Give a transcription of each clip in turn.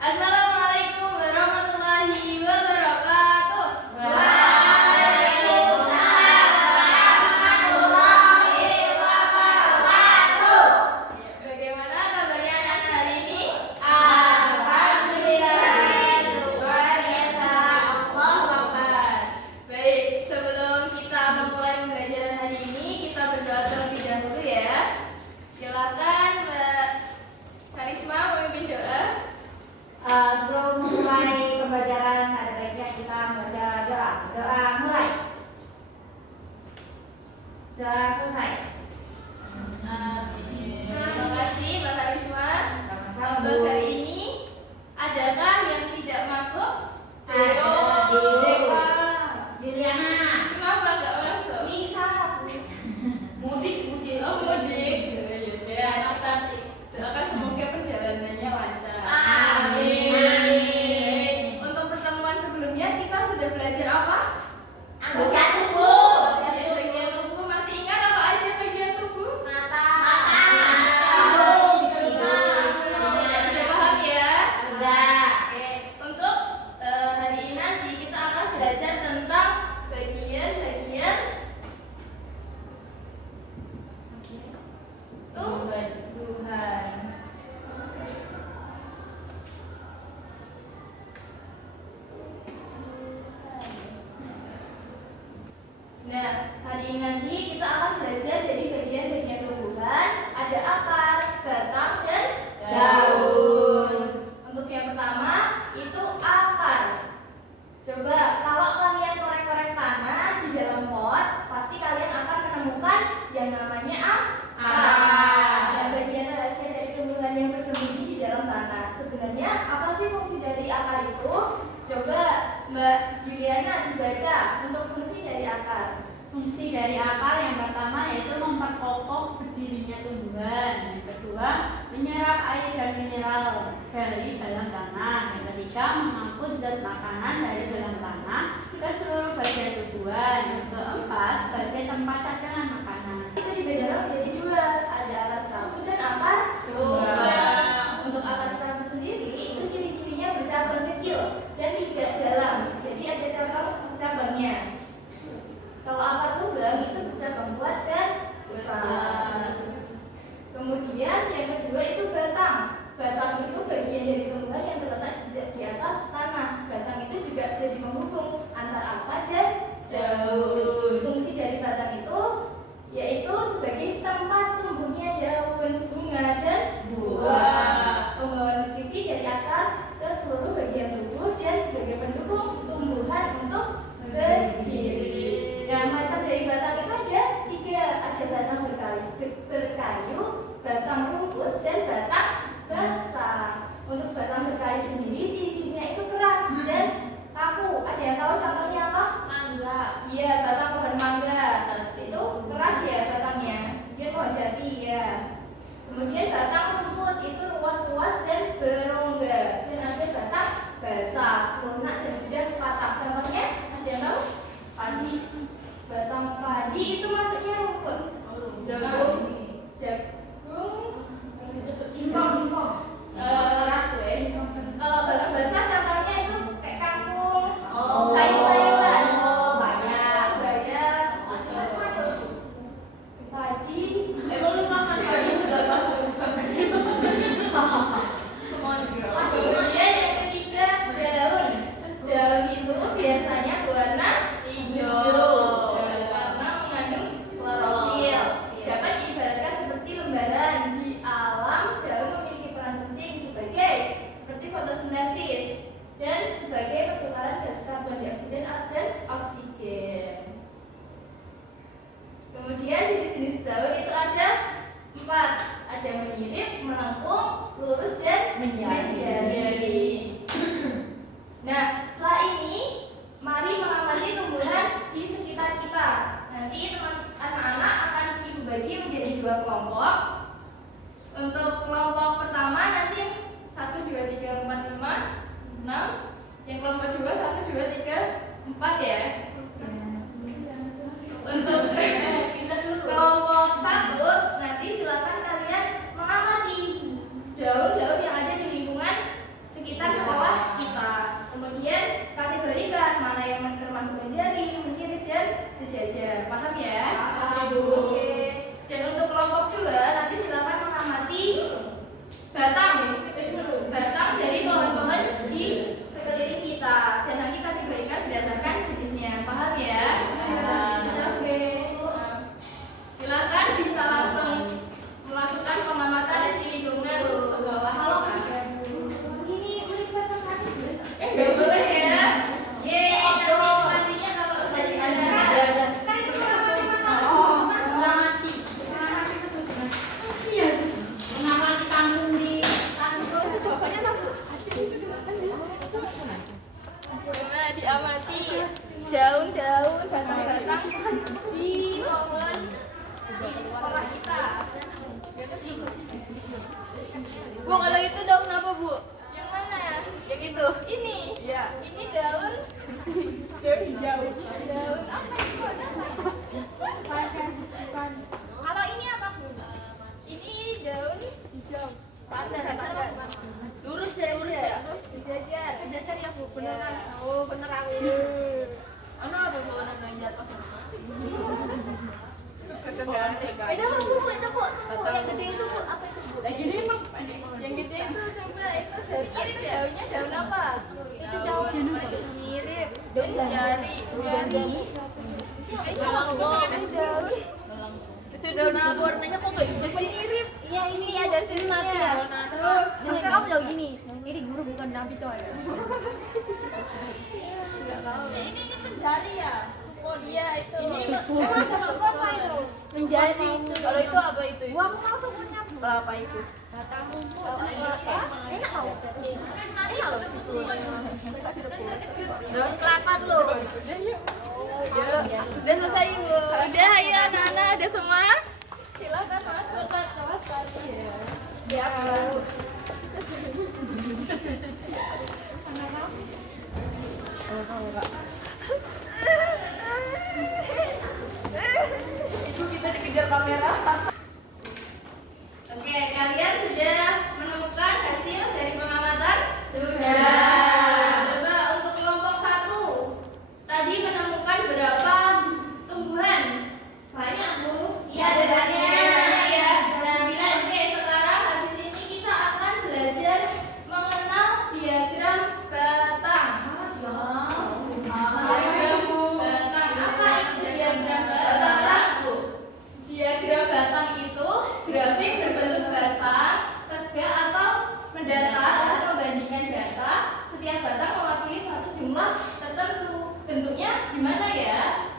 Assalamualaikum warahmatullahi wabarakatuh. Waalaikumsalam warahmatullahi wabarakatuh. Bagaimana kabarnya anak hari ini? Alhamdulillah, luar biasa. Allahu Akbar. Baik, sebelum kita memulai pembelajaran hari ini, kita berdoa terlebih dahulu ya. Silakan Mbak Karisma memimpin doa. Sebelum memulai pembelajaran, ada baiknya kita membaca doa. Doa mulai. Doa selesai. Terima kasih Mbak Karisma. Sama-sama, Untuk Bu. hari ini, adakah yang tidak masuk? Ada Dewa, Juliana, Kenapa nggak masuk? Lisa, mudik. Oh, mudik. Ya, kita doakan semoga perjalanannya lancar. Amin. Untuk pertemuan sebelumnya kita sudah belajar apa? Anggota tubuh. Ya, bagian tubuh. Masih ingat apa aja bagian tubuh? Mata. Hidung, sudah paham ya? Sudah. Oke, untuk hari ini nanti kita akan belajar tentang bagian-bagian tumbuhan. Nah, hari ini nanti kita akan belajar dari bagian-bagian tumbuhan. Ada akar, batang, dan daun. Untuk yang pertama itu akar. Coba kalau kalian korek-korek tanah di dalam pot, pasti kalian akan menemukan yang namanya akar. Dan bagian rahasia dari tumbuhan yang bersembunyi di dalam tanah. Sebenarnya apa sih fungsi dari akar itu? Coba Mbak Juliana dibaca untuk fungsi dari akar. Fungsi dari akar yang pertama yaitu memperkokoh berdirinya tumbuhan. Yang kedua, menyerap air dan mineral dari dalam tanah. Yang ketiga, mengangkut zat makanan dari dalam tanah ke seluruh bagian tumbuhan. Yang keempat, sebagai tempat cadangan makanan. Itu dibedakan menjadi dua, ada akar serabut dan akar Tumbang. Untuk akar serabut sendiri itu ciri-cirinya bercabang kecil dan tidak dalam, jadi ada cabang-cabangnya. Kalau akar tumbang itu bercabang kuat dan besar. Kemudian yang kedua itu batang. Batang itu bagian dari tumbuhan yang terletak di atas tanah. Batang itu juga jadi penghubung antara akar dan daun. Fungsi dari batang itu yaitu sebagai tempat tumbuhnya daun, bunga, dan buah. Pembawaan nutrisi dari akar ke seluruh bagian tubuh dan sebagai pendukung tumbuhan untuk berdiri. Nah, macam dari batang itu ada tiga. Ada batang berkayu, batang rumput, dan batang basah. Untuk batang berkayu sendiri, ciri-cirinya itu keras dan kaku. Ada yang tahu contohnya apa? Mangga. Iya, batang pohon mangga. Itu keras ya batangnya. Dia pohon jati ya. Kemudian batang rumput itu luas-luas dan berongga. Dan ada batang basah, lunak dan mudah patah. Contohnya ada yang tahu? Padi. Batang padi itu masuknya rumput. Jagung. Jagung. Singkong. Keras ya. Kalau batang basah contohnya itu kayak kangkung, Oh. sayur-sayuran. Oh, banyak. Bayam, padi. Emang lu makan padi segala Kemudian yang ketiga daun. Daun itu biasanya berwarna hijau. karena mengandung klorofil. Dapat diibaratkan seperti lembaran di alam. Daun memiliki peran penting seperti fotosintesis dan sebagai pertukaran gas karbon dioksida dan oksigen. Kemudian jenis-jenis daun itu ada 4. Ada menyirip, melengkung, lurus, dan menjadi. Nah, setelah ini mari mengamati tumbuhan di sekitar kita. Nanti anak-anak akan ibu bagi menjadi 2 kelompok. Untuk kelompok pertama nanti 1, 2, 3, 4, 5, 6. Yang kelompok 2 1, 2, 3, 4 ya. Untuk kelompok 1 nanti silakan kalian mengamati daun-daun yang ada di lingkungan sekitar Bu, kalau itu daun apa, Bu? Yang mana? Yang itu. Ini. Iya. Ini daun. Daun hijau. Daun apa itu? Kalau ini apa, Bu? Ini daun hijau. Pandan. Lurus ya. Jajar. Jajar ya, Bu. Beneran. Oh, bener aku. Ano apa Bu? Ano jatuh? Itu Bu, yang gede itu Bu, apa itu Bu? Yang gede itu coba itu daunnya daun apa? Itu daun mirip. Daun jari. Itu daun. Itu daun apa warnanya kok kayak hijau sih? Mirip. Iya ini ada sininya. Masa kamu jauh gini? Ini guru bukan Nabi coy. Ini penjari ya? Supo dia itu. Emang ada suku apa itu? Penjari itu. Kalau itu apa itu? Bu, aku mau sukunya, Bu. Apa itu? Batang rumput. Enak tau? Enak loh. Daun kelapa loh. Udah selesai Bu. Udah ayo anak-anak udah semua. Silakan masuk ke kelas tadi ya. Ya, Bu. Ibu kita dikejar kamera. Oke, kalian sudah menemukan hasil dari pengamatan? Sudah. Coba untuk kelompok 1. Tadi menemukan berapa tumbuhan? Banyak, Bu. Iya, ada banyak ya. Oke, sekarang habis ini kita akan belajar mengenal diagram batang. Diagram batang. Apa itu diagram batang? Diagram batang itu grafik berbentuk batang, tegak atau mendatar untuk membandingkan data. Setiap batang mewakili suatu jumlah tertentu. Bentuknya gimana ya?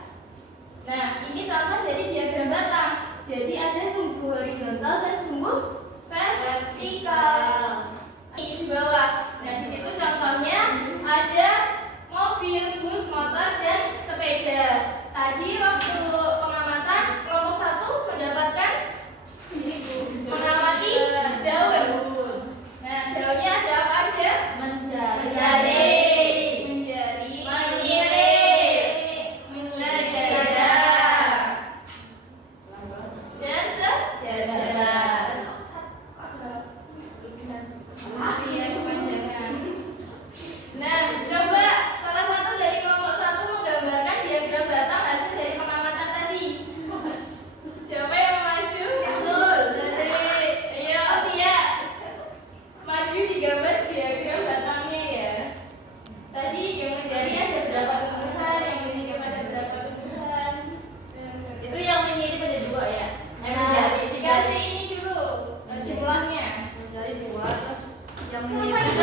Nah, ini contoh dari diagram batang. Jadi ada sumbu horizontal dan sumbu vertikal. Ini di bawah. Nah, di situ contohnya ada mobil, bus, motor, dan sepeda. Tadi waktu pengamatan kelompok 1 mendapatkan mengamati daun. Nah, daunnya ada apa aja? Menjadi, dan sejajar. Iya, kepanjangan. Nah, coba salah satu dari kelompok 1 menggambarkan diagram batang hasil dari pengamatan tadi. Siapa yang mau maju? Ayo, Tia. Maju digambar diagram batangnya ya. Tadi yang menjadi ada berapa tumbuhan, yang menyirip ada berapa tumbuhan. Itu yang menyirip ada 2 ya? Dikasih ini dulu jumlahnya. Dari 2 terus yang menyirip